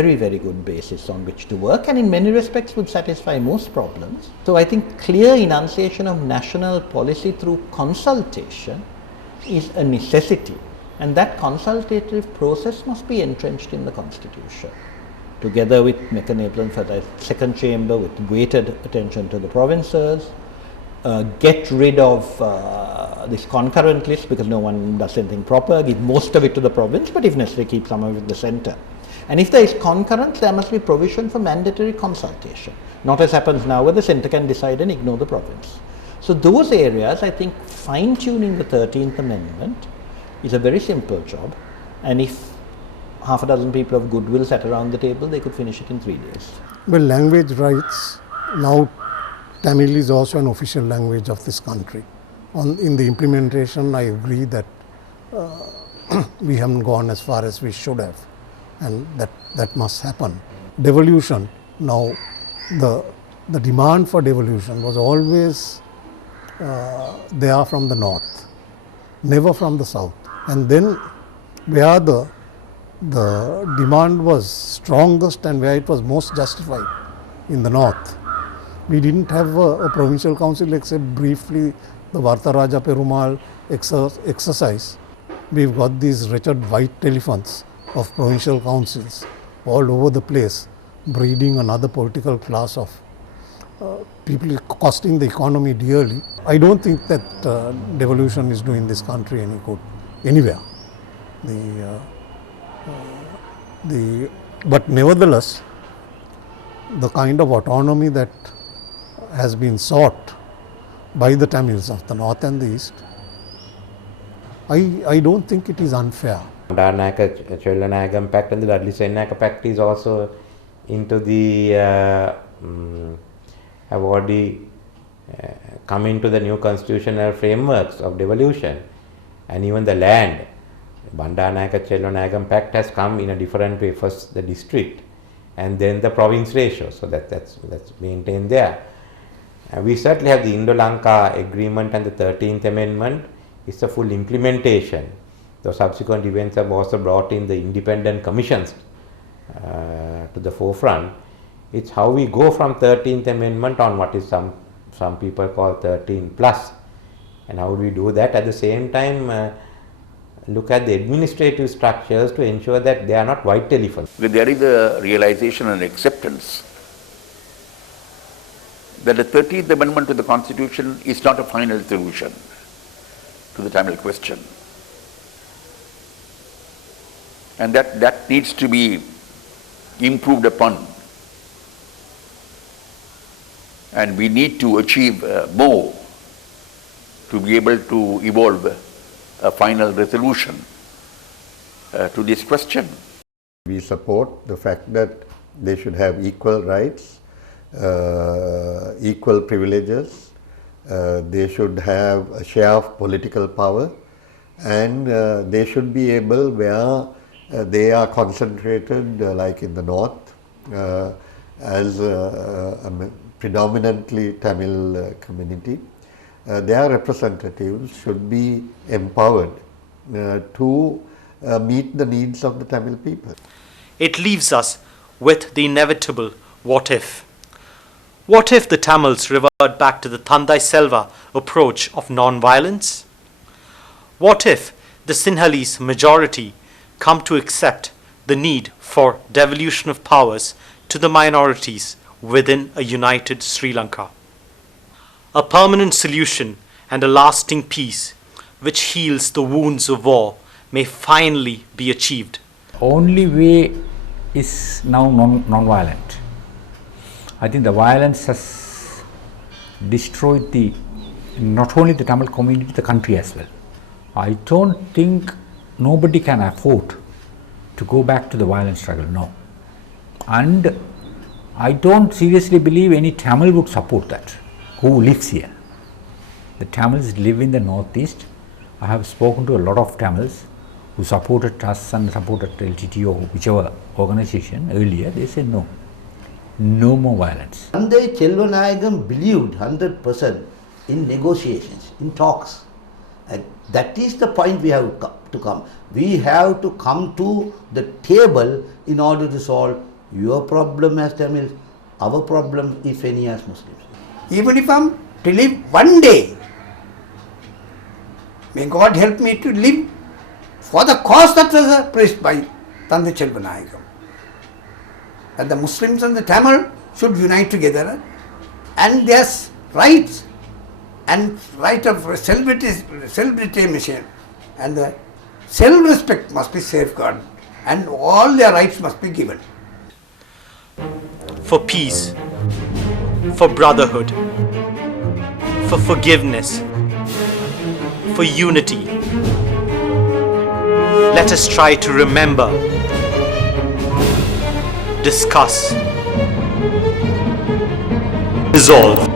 very, very good basis on which to work, and in many respects would satisfy most problems. So I think clear enunciation of national policy through consultation is a necessity, and that consultative process must be entrenched in the Constitution, together with mechanism for the second chamber with weighted attention to the provinces, get rid of this concurrent list because no one does anything proper, give most of it to the province, but if necessary keep some of it in the centre. And if there is concurrence, there must be provision for mandatory consultation, not as happens now where the centre can decide and ignore the province. So those areas, I think fine-tuning the 13th Amendment is a very simple job, and if half a dozen people of goodwill sat around the table, they could finish it in 3 days. Well, language rights, now Tamil is also an official language of this country. In the implementation, I agree that we haven't gone as far as we should have, and that must happen. Devolution, now the demand for devolution was always there from the north, never from the south. And then where the demand was strongest and where it was most justified, in the north, we didn't have a provincial council except briefly the Vartaraja Perumal exercise. We've got these wretched white telephones of provincial councils all over the place, breeding another political class of people, costing the economy dearly. I don't think that devolution is doing this country any good anywhere. But nevertheless, the kind of autonomy that has been sought by the Tamils of the north and the east, I don't think it is unfair. Thanthai Chelvanayakam Pact and the Dudley Senaka Pact is also into the have already come into the new constitutional frameworks of devolution, and even the land. Thanthai Chelvanayakam Pact has come in a different way. First the district and then the province ratio, so that's maintained there. We certainly have the Indo-Lanka agreement and the 13th Amendment is the full implementation. The subsequent events have also brought in the independent commissions to the forefront. It's how we go from 13th Amendment on what is some people call 13 plus, and how do we do that at the same time look at the administrative structures to ensure that they are not white telephones. There is a realization and acceptance that the 13th Amendment to the Constitution is not a final solution to the Tamil question. And that needs to be improved upon. And we need to achieve more to be able to evolve a final resolution to this question. We support the fact that they should have equal rights, equal privileges, they should have a share of political power, and they should be able, where they are concentrated like in the north as a predominantly Tamil community, their representatives should be empowered to meet the needs of the Tamil people. It leaves us with the inevitable what if. What if the Tamils revert back to the Thanthai Selva approach of non-violence? What if the Sinhalese majority come to accept the need for devolution of powers to the minorities within a united Sri Lanka? A permanent solution and a lasting peace which heals the wounds of war may finally be achieved. Only way is now non-violent. I think the violence has destroyed not only the Tamil community, the country as well. I don't think nobody can afford to go back to the violent struggle, no. And I don't seriously believe any Tamil would support that, who lives here. The Tamils live in the northeast. I have spoken to a lot of Tamils who supported us and supported LTT or whichever organization earlier. They said no, no more violence. Thanthai Chelvanayakam believed 100% in negotiations, in talks. And that is the point we have to come. We have to come to the table in order to solve Your problem as Tamils, our problem, if any, as Muslims. Even if I'm to live one day, may God help me to live for the cause that was preached by Thanthai Chelvanayakam. That the Muslims and the Tamil should unite together, and their rights and right of self-determination and the self-respect must be safeguarded, and all their rights must be given. For peace, for brotherhood, for forgiveness, for unity. Let us try to remember, discuss, resolve,